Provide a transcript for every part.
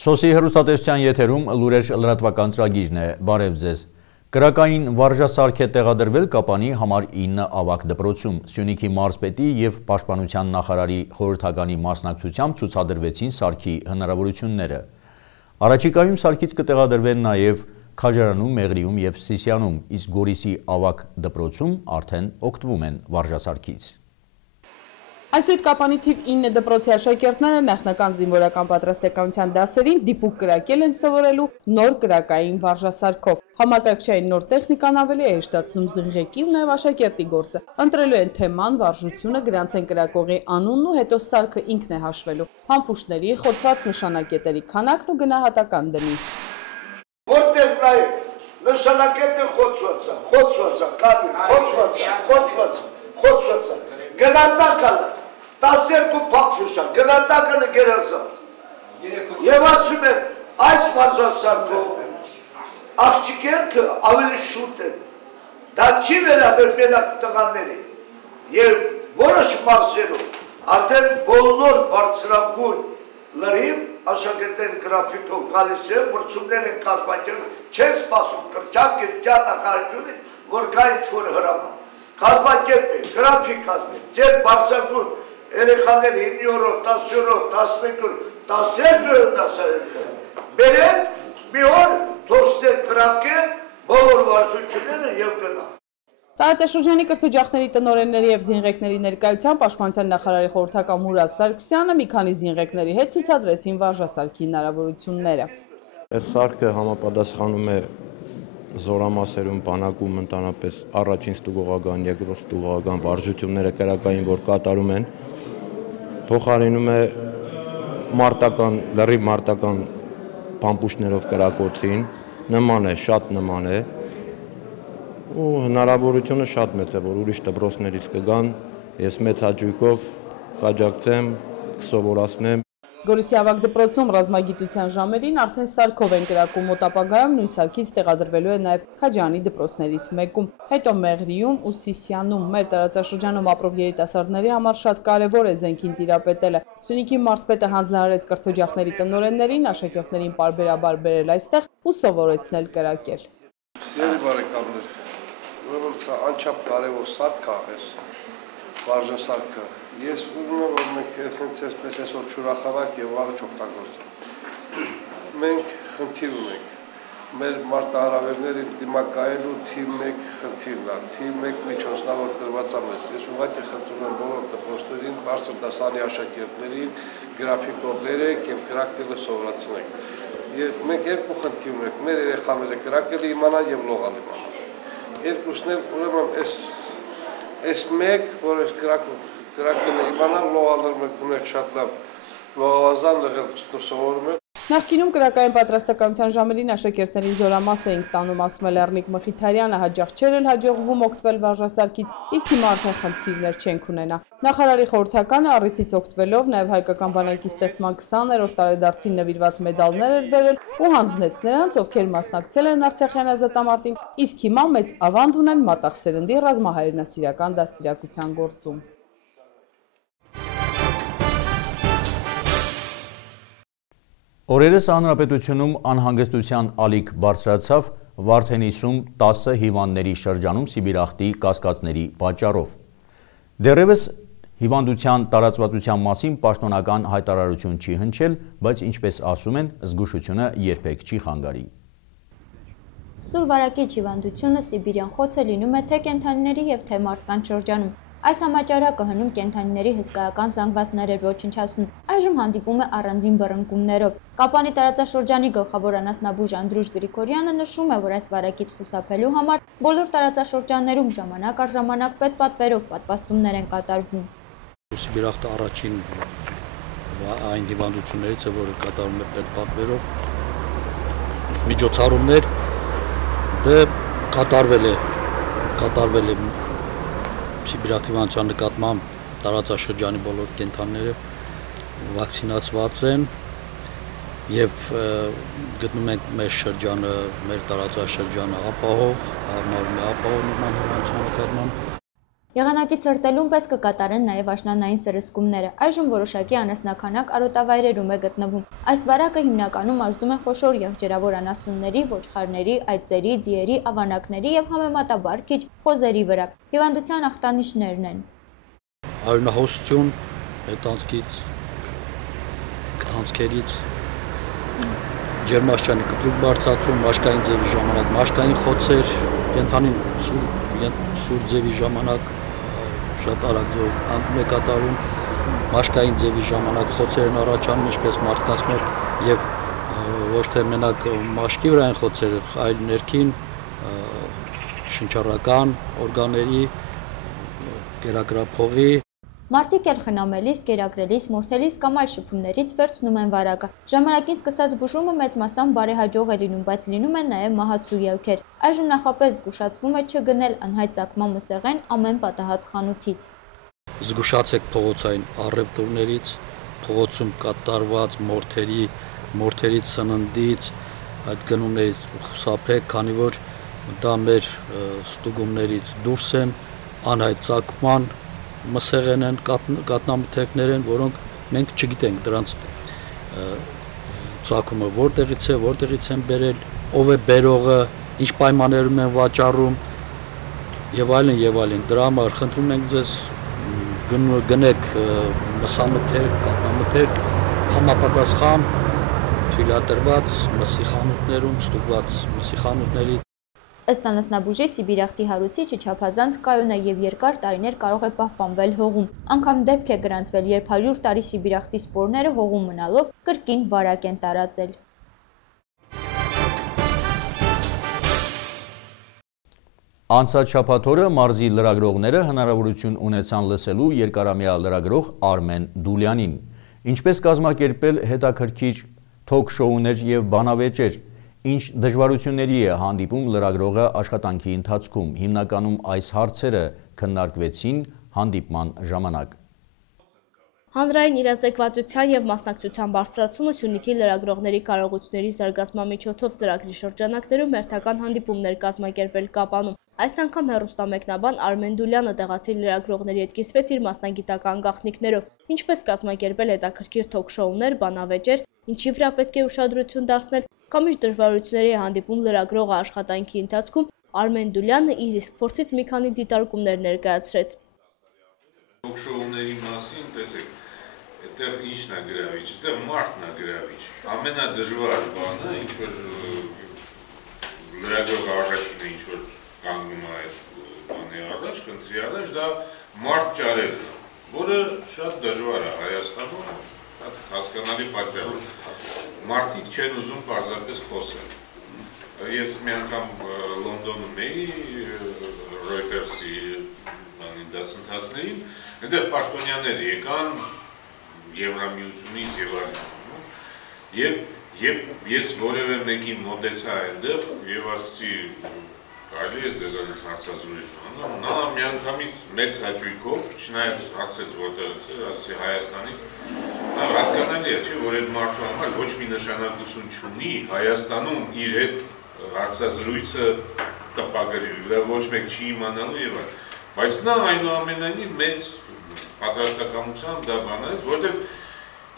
Սոսի հեռուստատեսության եթերում լուրեր լրատվական ծրագիրն է, բարև ձեզ։ Կրակային վարժասարք է տեղադրվել Կապանի համար 9 ավագ դպրոցում։ Սյունիքի մարզպետի եւ Պաշտպանության նախարարի խորհրդականի մասնակցությամբ ցուցադրվեցին սարքի հնարավորությունները։ Առաջիկայում սարքից կտեղադրվեն նաեւ Քաջարանում, Մեղրիում եւ Սիսիանում, իսկ Գորիսի ավագ դպրոցում արդեն օգտվում են վարժասարքից։ Այսօր Կապանի թիվ 9 դպրոցի աշակերտները նախնական զինվորական պատրաստականության դասերին դիպուկ կրակել են սովորելու նոր կրակային վարժասարքով։ Համակարգչային նոր տեխնիկան ավելի է հեշտացնում զինղեկի ու նաև աշակերտի գործը։ Ընտրելու են թեման, վարժությունը, գրանց են կրակողի անունն ու հետո սարքը ինքն է հաշվելու։ Համբուշների, խոցված նշանակետերի քանակն ու գնահատական դնի։ Որտեղ նայեք, նշանակետը խոցված, գնահատականը 12 փախուշա, գնահատականը գերազանց։ Եվ ասում եմ, այս վարժասարքով աղջիկերքը ավելի շուտ են։ Դա չի վերաբերվել տղաներին։ Եվ որոշ մարզերում արդեն բոլոր բարձրագույն լրիվ աշակերտների գրաֆիկով գալիս է, մրցումներ են կազմակերպել, չեն սպասում կրճակ նախարարությունից, որ գա ինչ-որ հրաման։ Կազմակերպել, գրաֆիկ կազմել, ձեր բարձրագույն երեխաների 9-րդ, 10-րդ, 11-րդ, 12-րդ դասարանը բերեն, մի օր թողստեն գրաֆկեն բոլոր վարժությունները եւ գնա։ Տարածաշրջանի կրթօջախների տնօրենների եւ զինղեկների ներկայությամբ Պաշտպանության նախարարի խորհրդական Մուրադ Սարգսյանը մի քանի զինղեկների հետ ցուցադրեցին վարժասարքի հնարավորությունները։ Այս սարքը համապատասխանում է զորամասերում բանակում ընդհանրապես առաջին ստուգողական, երկրորդ ստուգողական վարժությունները կրակային, որ կատարում են, փոխարինում է լրիվ մարտական փամփուշտներով կրակոցին, նման է, շատ նման է, ու հնարավորությունը շատ մեծ է, որ ուրիշ դպրոցներից կգան, ես մեծ հաճույքով կաջակցեմ, կսովորացնեմ։ Գորիսի ավագ դպրոցում ռազմագիտության ժամերին արդեն սարքով են կրակում, մոտ ապագայում նույն սարքից տեղադրվելու է նաև Քաջարանի դպրոցներից մեկում, հետո Մեղրիում ու Սիսիանում։ Մեր տարածաշրջանում ապրող երիտասարդների համար շատ կարևոր է զենքին տիրապետելը։ Սյունիքի մարզպետը հանձնարարեց կրթօջախների տնօրեններին, աշակերտներին պարբերաբար բերել այստեղ ու սովորեցնել կրակել։ Սիրելի բարեկամներ, ուրեմն սա անչափ կարևոր սարք է, այս վարժասարքը։ Ես ուզում եմ, որ մենք այսպես այսօր չուրախանանք եւ վաղը չօգտագործենք։ Մենք խնդիր ունենք։ Մեր մարտահրավերներին դիմակայելու թիվ 1 խնդիրն է, թիվ 1 միջոցն է, որ տրված է մեզ։ Ես ուղղակի խնդրում եմ բոլոր դպրոցներին, բարձր դասարանի աշակերտներին գրաֆիկով բերեք եւ կրակելը սովորացնենք։ Եվ մենք երկու խնդիր ունենք՝ մեր երեխաները կրակելը իմանան եւ լողալ իմանան։ Երկուսն էլ ուրեմն այս մեկ, որ այս կրակելը իմանան, լողալը մենք ունենք շատ լավ լողավազան լղել սովորում ենք։ Նախկինում կրակային պատրաստականության ժամերին աշակերտներին զորամաս էինք տանում, ասում է Լեռնիկ Մխիթարյանը, հաճախ չէր էլ հաջողվում օգտվել վարժասարքից, իսկ հիմա արդեն խնդիրներ չենք ունենա։ Նախարարի խորհրդականը առիթից օգտվելով նաև հայկական բանակի ստեղծման 20-րդ տարեդարձին նվիրված մեդալներ էր բերել ու հանձնեց նրանց, ովքեր մասնակցել են Արցախյան ազատամարտին, իսկ հիմա մեծ ավանդ ունեն մատաղ սերնդի ռազմահայրենասիրական դաստիարակության գործում։ Օրերս հանրապետությունում անհանգստության ալիք բարձրացավ Վարդենիսում 10 հիվանդների շրջանում սիբիրախտի կասկածների պատճառով։ Դեռևս հիվանդության տարածվածության մասին պաշտոնական հայտարարություն չի հնչել, բայց ինչպես ասում են, զգուշությունը երբեք չի խանգարի։ Սուր վարակիչ հիվանդությունը սիբիրյան խոց է լինում է թե կենդանիների և թե մարդկանց շրջանում։ Այս համաճարակը հնում կենդանիների հսկայական զանգվածներ էր ոչնչացնում, այժմ հանդիպում է առանձին բռնկումներով։ Կապանի տարածաշրջանի գլխավոր անասնաբույժ Անդրուշ Գրիգորյանը նշում է, որ այս վարակից խուսափելու համար բոլոր տարածաշրջաններում ժամանակ առ ժամանակ պետպատվերով պատվաստումներ են կատարվում։ Սիբիրախտը առաջին այն հիվանդություններից է, որը կատարվում է պետպատվերով։ Միջոցառումներ կատարվել է Սիբիրախտի հիվանդության նկատմամբ տարածաշրջանի բոլոր կենդանիները վակցինացված են եւ գտնում ենք մեր շրջանը, մեր տարածաշրջանը ապահով, հարմարում է ապահով նման հիվանդության նկատմամբ։ Եղանակի ցրտելուն պես կկատարեն նաև աշնանային սրսկումները։ Այժմ որոշակի անասնաքանակ արոտավայրերում է գտնվում։ Այս վարակը հիմնականում ազդում է խոշոր եղջերավոր անասունների, ոչխարների, այծերի, ձիերի, ավանակների եւ համեմատաբար քիչ խոզերի վրա։ Հիվանդության ախտանիշներն են. Արյունահոսություն, հետանցքից, կտանցքերից, ջերմաստիճանի կտրուկ բարձրացում, մաշկային ձևի ժամանակ մաշկային խոցեր, կենդանին սուր ձևի ժամանակ շատ արագ ձև անկում է կատարում, մաշկային ձևի ժամանակ խոցեր են առաջանում, ինչպես մարդկանց մոտ, եւ ոչ թե մենակ մաշկի վրա են խոցերը, այլ ներքին շնչառական օրգանների, կերակրափողի։ Մարդիկ էլ խնամելիս, կերակրելիս, մորթելիս կամ այլ շփումներից վերցնում են վարակը։ Ժամանակին սկսած բուժումը մեծ մասամբ բարեհաջող է լինում, բայց լինում են նաև մահացու ելքեր։ Այժմ նախապես զգուշացվում է չգնել անհայտ ծագման մսեղեն ամեն պատահած խանութից։ Զգուշացեք փողոցային առևտուրներից, փողոցում կատարված մորթերից, սննդից, այդ գնումներից խուսափեք, քանի որ դա մեր ստուգումներից դուրս են, անհայտ ծագման մսեղեն են, կատնամթերքներ են, որոնք մենք չգիտենք դրանց ծագումը որտեղից են բերել, ով է բերողը, ինչ պայմաններում են վաճառում եւ այլն, Դրա համար խնդրում ենք ձեզ գնեք մսամթերք, կատնամթերք համապատասխան թույլատրված մսի խանութներում, ստուգված մսի խանութներից։ Ըստ անասնաբուժի Սիբիրախտի հարուցիչ չափազանց կայուն է եւ երկար տարիներ կարող է պահպանվել հողում։ Անգամ դեպք է գրանցվել, երբ 100 տարի Սիբիրախտի սպորները հողում մնալով կրկին վարակ են տարածել։ Անցած շաբաթ օրը մարզի լրագրողները հնարավորություն ունեցան լսելու երկարամյա լրագրող Արմեն Դուլյանին, ինչպես կազմակերպել հետաքրքիր թոք-շոուներ եւ բանավեճեր, ինչ դժվարությունների է հանդիպում լրագրողը աշխատանքի ընթացքում, հիմնականում այս հարցերը քննարկվեցին հանդիպման ժամանակ։ Հանրային իրազեկվածության եւ մասնակցության բարձրացումը Սյունիքի լրագրողների կարողությունների զարգացման միջոցով ծրագրի շրջանակներում հերթական հանդիպումներ կազմակերպել Կապանում։ Այս անգամ հեռուստամեկնաբան Արմեն Դուլյանը տեղացի լրագրողների հետ կիսվեց իր մասնագիտական գաղտնիքներով, ինչպես կազմակերպել հետաքրքիր թոք-շոուներ, բանավեճեր, ինչի վրա պետք է ուշադրություն դարձնել, կամ ինչ դժվարությունների է հանդիպում լրագրողը աշխատանքի ընթացքում, Արմեն Դուլյանը իր իսկ փորձից մի քանի դիտարկումներ ներկայացրեց։ Թոք-շոուների մասին, տեսեք, այդտեղ ինչն է գրավիչ, այդտեղ մարդն է գրավիչ։ Ամենադժվար բանը, ինչ որ լրագրողը առաջինը ինչ որ կանգնում է այդ բանի առաջ, քննի առաջ, դա մարդ ճարելն է, որը շատ դժվար է Հայաստանում, հասկանալի պատճառով։ Մարդիկ չեն ուզում պարզապես խոսել։ Ես մի անգամ Լոնդոնում էի, Reuters-ի դասընթացներին, այնտեղ պաշտոնյաներ եկան Եվրամիությունից եւ այլն։ Եվ ես որևէ մեկին մոտեցա այնտեղ եւ ասացի, կարելի է ձեզանից հարցազրույց անել։ Նա միանգամից մեծ հաճույքով, չնայած հարցեց որտեղից էր, ասի Հայաստանից, հասկանալի է, չէ, որ այդ մարդու համար ոչ մի նշանակություն չունի Հայաստանում իր հետ հարցազրույցը տպագրի, դա ոչ մեկ չի իմանալու եւ այլն։ Բայց նա այնուամենայնիվ մեծ պատրաստակամությամբ դա բանեց, որովհետև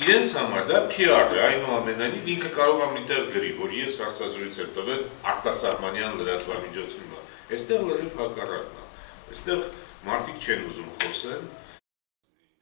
իրենց համար դա PR է, այնուամենայնիվ ինքը կարող է միտեղ գրի, որ ես հարցազրույց եմ տվել արտասահմանյան լրատվամիջոցի մոտ։ Այստեղ լրիվ հակառակն է։ Այստեղ մարդիկ չեն ուզում խոսել։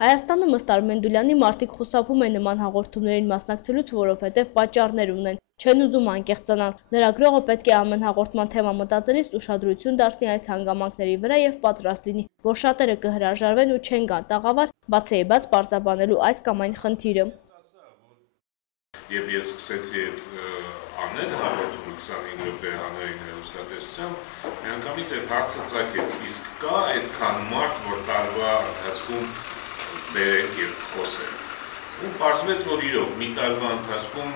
Հայաստանում ըստ Արմեն Դուլյանի մարդիկ խուսափում են նման հաղորդումներին մասնակցելուց, որովհետև պատճառներ ունեն, չեն ուզում անկեղծանալ։ Լրագրողը պետք է ամեն հաղորդման թեմա մտածելիս ուշադրություն դարձնի այս հանգամանքների վրա եւ պատրաստ լինի, որ շատերը կհրաժարվեն ու չեն գա տաղավար, բացեիբաց պարզաբանելու այս կամ այն խնդիրը։ Եվ ես սկսեցի անել հաղորդումը 25 րոպե հանրային հեռուստատեսությամբ, միանգամից այդ հարցը ծագեց, իսկ կա այդքան մարդ, որ տարվա ընթացքում բերենք եւ խոսենք։ Ու պարզվեց, որ իրոք մի տարվա ընթացքում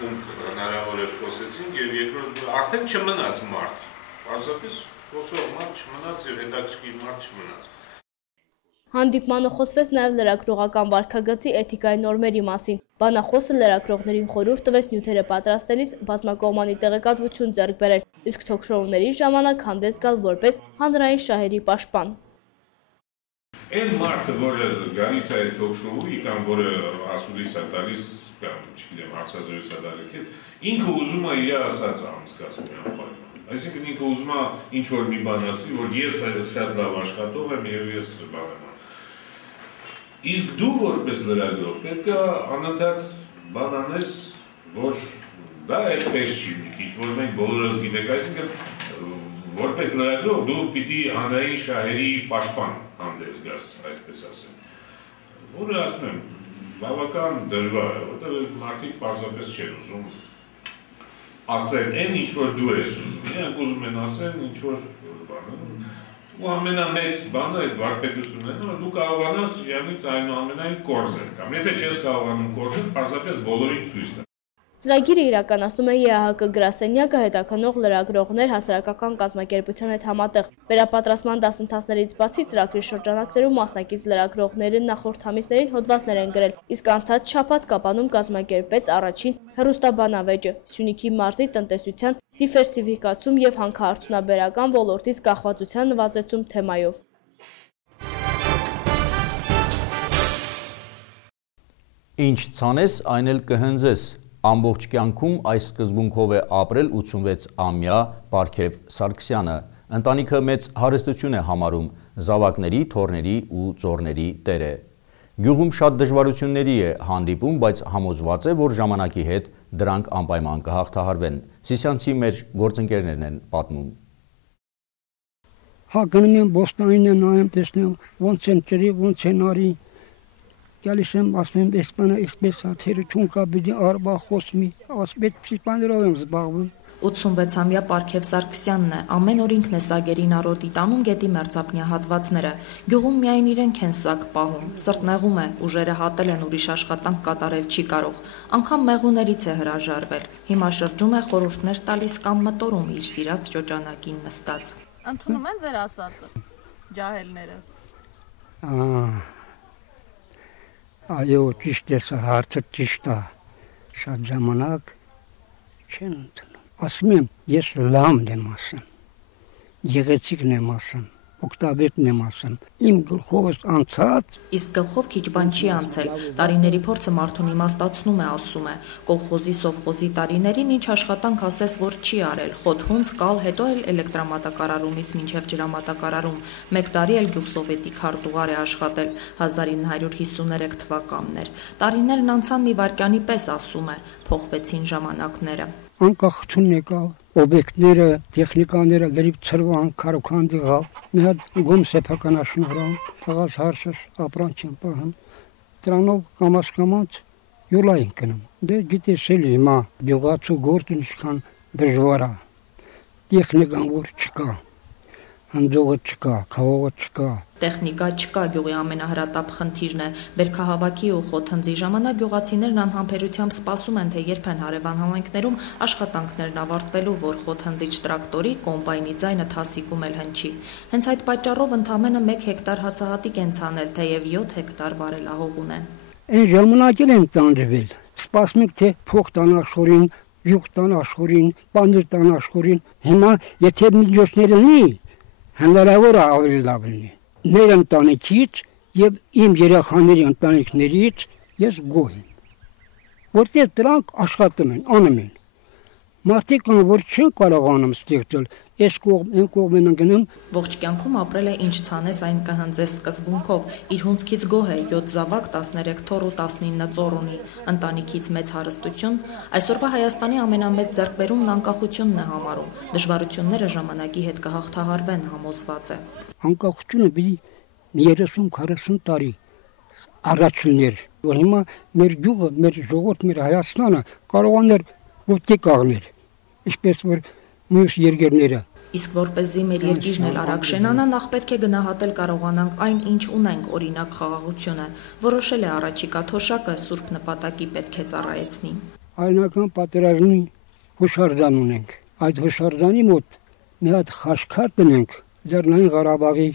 հնարավոր էր խոսեցինք եւ երկրորդ արդեն չմնաց մարդ։ Պարզապես խոսող մարդ չմնաց եւ հետաքրքիր մարդ չմնաց։ Հանդիպմանը խոսվեց նաև լրագրողական վարքագծի էթիկայի նորմերի մասին։ Բանախոսը լրագրողներին խորհուրդ տվեց նյութերը պատրաստելիս բազմակողմանի տեղեկատվություն ձեռք բերել, իսկ թոք-շոուների ժամանակ հանդես գալ որպես հանրային շահերի պաշտպան։ Այն մարդը, որը գալիս է թոքշոուի կամ որը ասուլիս է տալիս կամ չգիտեմ հարցազրույց է տալիս, ինքը ուզում է իր ասածը անցկացնի անպայման։ Այսինքն ինքը ուզում է ինչ-որ մի բան ասի, որ ես շատ լավ աշխատող եմ եւ ես բան եմ։ Իսկ դու որպես լրագրող պետք է անընդհատ բան անես, որ դա այդպես չի մի քիչ, որ մենք բոլորս գիտենք, այսինքն որպես լրագրող դու պիտի հանրային շահերի պաշտպան հանդես գաս, այսպես ասեմ։ Որը ասում եմ, բավական դժվար է, որտեղ մարդիկ պարզապես չեն ուզում ասեն այն ինչ որ դու ես ուզում, իրենք ուզում են ասեն ինչ որ բան։ Ու ամենամեծ բանը այդ վարպետությունն է, դու կարողանաս իրանից այնուամենայն կորզել կամ եթե չես կարողանում կորզել, պարզապես բոլորին ցույց տալ։ Ծրագիրը իրականացնում է ԵԱՀԿ գրասենյակը, հետաքննող լրագրողներ հասարակական կազմակերպության հետ համատեղ։ Վերապատրաստման դասընթացներից բացի ծրագրի շրջանակներում մասնակից լրագրողները նախորդ ամիսներին հոդվածներ են գրել, իսկ անցած շաբաթ Կապանում կազմակերպեց առաջին հեռուստաբանավեճը Սյունիքի մարզի տնտեսության դիվերսիֆիկացում եւ հանքարդյունաբերական ոլորտից կախվածության նվազեցում թեմայով։ Ինչ ցանես, այն էլ կհնձես։ Ամբողջ կյանքում այս սկզբունքով է ապրել 86-ամյա Պարքև Սարգսյանը։ Ընտանիքը մեծ հարստություն է համարում, զավակների, թոռների ու ծոռների տեր է։ Գյուղում շատ դժվարությունների է հանդիպում, բայց համոզված է, որ ժամանակի հետ դրանք անպայման կհաղթահարվեն։ Սիսյանցի մեր գործընկերներն են պատմում։ Հա գնում եմ բոստանին եմ նայում, տեսնում ոնց են ջրի, ոնց են արի։ Գալիս եմ, ասում եմ, էսպանը էսպես է, թերություն կա, պիտի արբա խոսմի, ասպետպիսի բաներով եմ զբաղվում։ 86-ամյա Պարքև Սարգսյանն է, ամեն օր ինքն է սագերին առոտի տանում գետի մերձափնյա հատվածները։ Գյուղում միայն իրենք են սակ պահում, սրտնեղում է, ուժերը հատել են, ուրիշ աշխատանք կատարել չի կարող։ Անգամ մեղուներից է հրաժարվել։ Հիմա շրջում է խորհուրդներ տալիս կամ մտորում իր սիրած ճոճանակին նստած։ Ընդունում են ձեր ասածը, ջահելները։ Այո, ճիշտ է, հարցը ճիշտ է, շատ ժամանակ չեն ընդունում։ Ասում եմ, ես լամն եմ ասում, գեղեցիկն եմ ասում, օգտավետն եմ ասում, իմ գլխովս անցած։ Իսկ գլխով քիչ բան չի անցել, տարիների փորձը մարդուն իմաստացնում է, ասում է, կոլխոզի, սովխոզի տարիներին ինչ աշխատանք ասես, որ չի արել, խոթհունց, կալ, հետո էլ էլեկտրամատակարարումից մինչև ջրամատակարարում, 1 տարի էլ գյուղսովետի քարտուղար է աշխատել, 1953 թվականն էր, տարիներն անցան մի վայրկյանի պես, ասում է, փոխվեցին ժամանակները։ Անկախություն եկավ, օբյեկտները, տեխնիկաները լրիվ ծրվան, քարոքան դեղավ, մի հատ գոմ սեփականաշնորհան, տղաս հարցս ապրանք չեմ պահում, դրանով կամաց յուլա են գնում։ Դե գիտես էլի հիմա գյուղացու գործը ինչքան դժվար է, տեխնիկան որ չկա, հնձողը չկա, քավողը չկա։ Տեխնիկա չկա, գյուղի ամենահրատապ խնդիրն է։ Բերքահավաքի ու խոթհնձի ժամանակ գյուղացիներն անհամբերությամբ սպասում են, թե երբ են հարևան համայնքներում աշխատանքներն ավարտվելու, որ խոթհնձիչ տրակտորի, կոմբայնի ձայնը թասիկում էլ հնչի։ Հենց այդ պատճառով ընդամենը 1 հեկտար հացահատիկ են ցանել, թեև 7 հեկտար վարելահող ունեն։ Այն ժամանակ էլ են տանջվել։ Սպասում եք, թե փող տան աշխորհին, յուղ տան աշխորհին, բաներ տան աշխորհին։ Հիմա եթե միջոցներ ունի, հնարավոր է ավելի լավ լինի։ Մեր ընտանիքից եւ իմ երեխաների ընտանիքներից ես գոհ եմ, որտեղ դրանք աշխատում են, անում են։ Մարդիկ կան, որ չեն կարողանում ստեղծել, այս կողմ, այն կողմ են գնում։ Ողջ կյանքում ապրել է ինչ ցանես այն կհնձես սկզբունքով, իր հունցքից գոհ է, 7 զավակ, 13 թոռ ու 19 ծոռ ունի, ընտանիքից մեծ հարստություն, այսօրվա Հայաստանի ամենամեծ ձեռքբերումն անկախությունն է համարում, դժվարությունները ժամանակի հետ կհաղթահարվեն, համոզված է։ Անկախությունը պիտի 30-40 տարի առաջ լիներ, որ հիմա մեր գյուղը, մեր ժողովուրդը, մեր Հայաստանը կարողանար ոտքի կաղներ, ինչպես որ մյուս երկրները։ Իսկ որպեսզի մեր երկիրն էլ արագ շենանա, նախ պետք է գնահատել կարողանանք այն, ինչ ունենք, օրինակ խաղաղությունը, որոշել է առաջիկա թոշակը սուրբ նպատակի պետք է ծառայեցնի։ Հայնական պատերազմի հուշարձան ունենք, այդ հուշարձանի մոտ մի հատ խաչքար տնենք Լեռնային Ղարաբաղի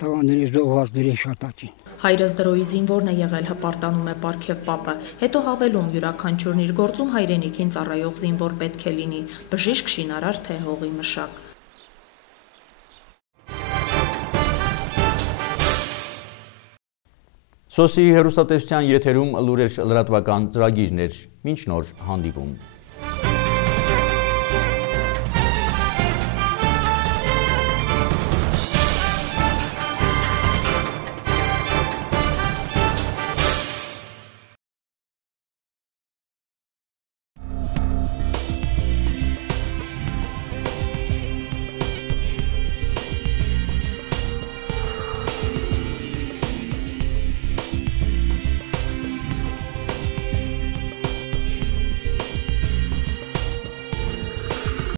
տղաների զոհվածների հիշատակին։ Հայրս դրոյի զինվորն է եղել, հպարտանում է Պարքև պապը, հետո հավելում յուրաքանչյուրն իր գործում հայրենիքին ծառայող զինվոր պետք է լինի, բժիշկ, շինարար, թե հողի մշակ։ Սոսի հեռուստատեսության եթերում լուրեր լրատվական ծրագիրներ, մինչ նոր հանդիպում։